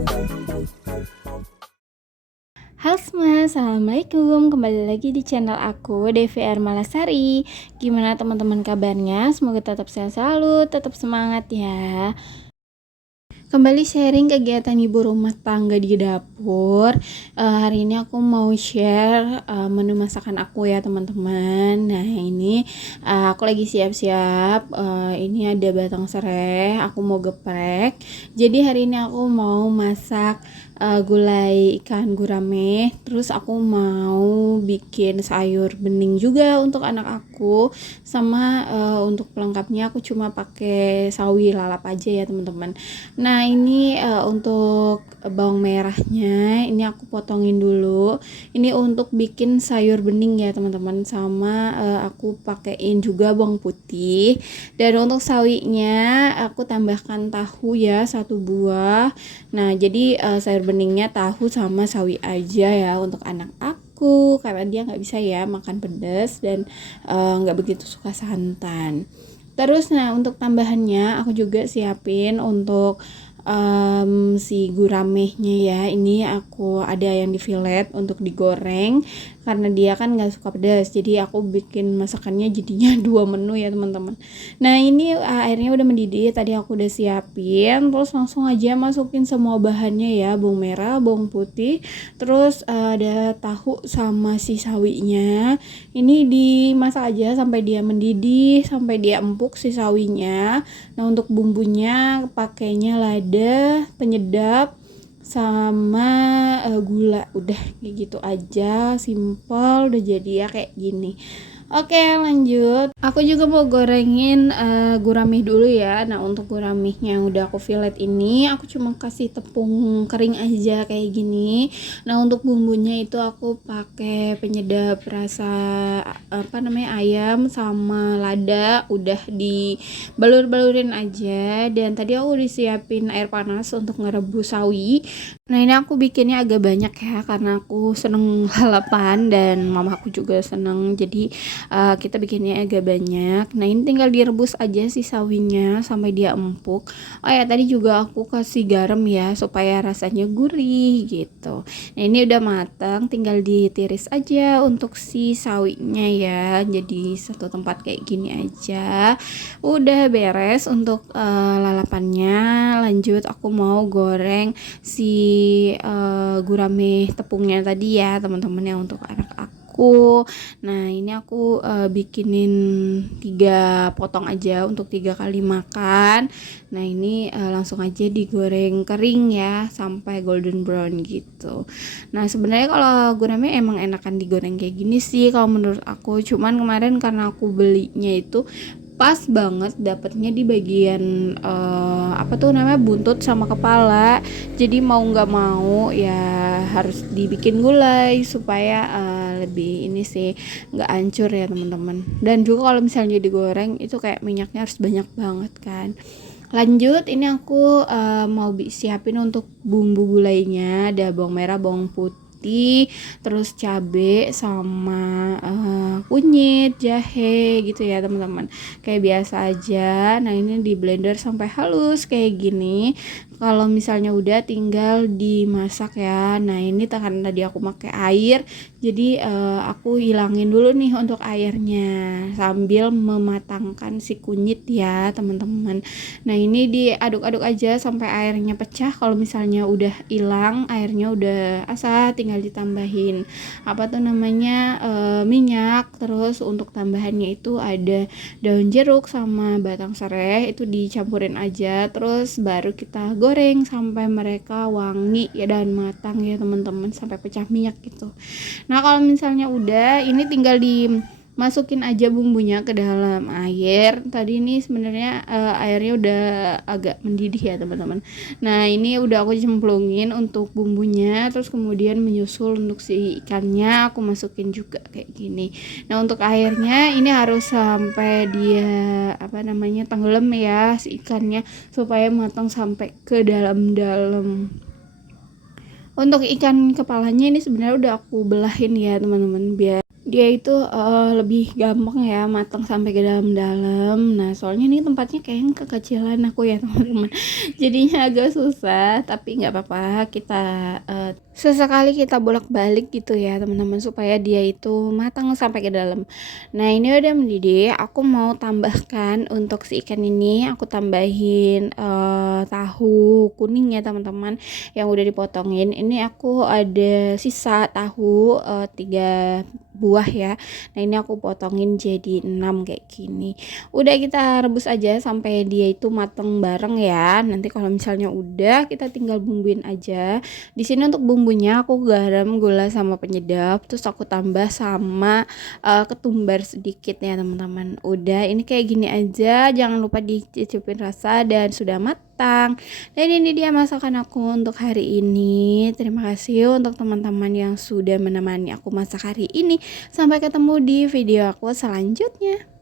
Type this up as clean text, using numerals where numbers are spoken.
Halo semua, assalamualaikum. Kembali lagi di channel aku, DVR Malasari. Gimana teman-teman kabarnya? Semoga tetap sehat selalu, tetap semangat ya. Kembali sharing kegiatan ibu rumah tangga di dapur. Hari ini aku mau share menu masakan aku ya teman-teman. Nah ini aku lagi siap-siap. Ini ada batang serai, aku mau geprek. Jadi hari ini aku mau masak gulai ikan gurame. Terus aku mau bikin sayur bening juga untuk anak aku. Sama untuk pelengkapnya aku cuma pakai sawi lalap aja ya teman-teman. Nah ini untuk bawang merahnya ini aku potongin dulu. Ini untuk bikin sayur bening ya teman-teman. Sama aku pakein juga bawang putih. Dan untuk sawinya aku tambahkan tahu ya 1 buah. Nah jadi sayur beningnya tahu sama sawi aja ya untuk anak aku, karena dia nggak bisa ya makan pedas dan nggak begitu suka santan. Terus nah untuk tambahannya aku juga siapin untuk si guramehnya ya. Ini aku ada yang di fillet untuk digoreng karena dia kan nggak suka pedas, jadi aku bikin masakannya jadinya 2 menu ya teman-teman. Nah ini airnya udah mendidih, tadi aku udah siapin, terus langsung aja masukin semua bahannya ya, bawang merah, bawang putih, terus ada tahu sama si sawinya. Ini dimasak aja sampai dia mendidih, sampai dia empuk si sawinya. Nah untuk bumbunya pakainya lada, penyedap, sama gula. Udah kayak gitu aja, simple, udah jadi ya kayak gini. Oke lanjut, aku juga mau gorengin gurame dulu ya. Nah untuk guramehnya yang udah aku fillet ini aku cuma kasih tepung kering aja kayak gini. Nah untuk bumbunya itu aku pakai penyedap rasa ayam sama lada, udah dibalur-balurin aja. Dan tadi aku disiapin air panas untuk ngerebus sawi. Nah ini aku bikinnya agak banyak ya karena aku seneng lalapan dan mamaku juga seneng, jadi kita bikinnya agak banyak. Nah ini tinggal direbus aja si sawinya sampai dia empuk. Oh ya tadi juga aku kasih garam ya supaya rasanya gurih gitu. Nah ini udah matang, tinggal ditiris aja untuk si sawinya ya, jadi satu tempat kayak gini aja. Udah beres untuk lalapannya. Lanjut aku mau goreng si gurame tepungnya tadi ya teman-teman ya untuk anak aku. Nah ini aku bikinin 3 potong aja untuk 3 kali makan. Nah ini langsung aja digoreng kering ya sampai golden brown gitu. Nah sebenarnya kalau gurame emang enakan digoreng kayak gini sih kalau menurut aku. Cuman kemarin karena aku belinya itu pas banget dapetnya di bagian buntut sama kepala, jadi mau nggak mau ya harus dibikin gulai supaya lebih ini sih nggak hancur ya teman-teman. Dan juga kalau misalnya digoreng itu kayak minyaknya harus banyak banget kan. Lanjut ini aku mau siapin untuk bumbu gulainya. Ada bawang merah, bawang putih, terus cabe sama kunyit, jahe gitu ya teman-teman, kayak biasa aja. Nah ini di blender sampai halus kayak gini. Kalau misalnya udah tinggal dimasak ya. Nah ini karena tadi aku pakai air, jadi aku hilangin dulu nih untuk airnya sambil mematangkan si kunyit ya teman-teman. Nah ini diaduk-aduk aja sampai airnya pecah. Kalau misalnya udah hilang airnya, udah asa tinggal ditambahin minyak. Terus untuk tambahannya itu ada daun jeruk sama batang serai, itu dicampurin aja. Terus baru kita goreng sampai mereka wangi ya dan matang ya teman-teman, sampai pecah minyak gitu. Nah kalau misalnya udah, ini tinggal dimasukin aja bumbunya ke dalam air. Tadi ini sebenarnya airnya udah agak mendidih ya teman-teman. Nah ini udah aku cemplungin untuk bumbunya, terus kemudian menyusul untuk si ikannya aku masukin juga kayak gini. Nah untuk airnya ini harus sampai dia tenggelam ya si ikannya, supaya matang sampai ke dalam-dalam. Untuk ikan kepalanya ini sebenarnya udah aku belahin ya teman-teman, biar Dia itu, lebih gampang ya matang sampai ke dalam-dalam. Nah, soalnya ini tempatnya kayaknya kekecilan aku ya teman-teman, jadinya agak susah, tapi nggak apa-apa kita, sesekali kita bolak-balik gitu ya teman-teman, supaya dia itu matang sampai ke dalam. Nah, ini udah mendidih, aku mau tambahkan untuk si ikan ini, aku tambahin, tahu kuning ya teman-teman, yang udah dipotongin. Ini aku ada sisa tahu, 3 buah ya. Nah, ini aku potongin jadi 6 kayak gini. Udah kita rebus aja sampai dia itu mateng bareng ya. Nanti kalau misalnya udah, kita tinggal bumbuin aja. Di sini untuk bumbunya aku garam, gula sama penyedap, terus aku tambah sama ketumbar sedikit ya teman-teman. Udah, ini kayak gini aja. Jangan lupa dicicipin rasa dan sudah matang. Dan ini dia masakan aku untuk hari ini. Terima kasih untuk teman-teman yang sudah menemani aku masak hari ini. Sampai ketemu di video aku selanjutnya.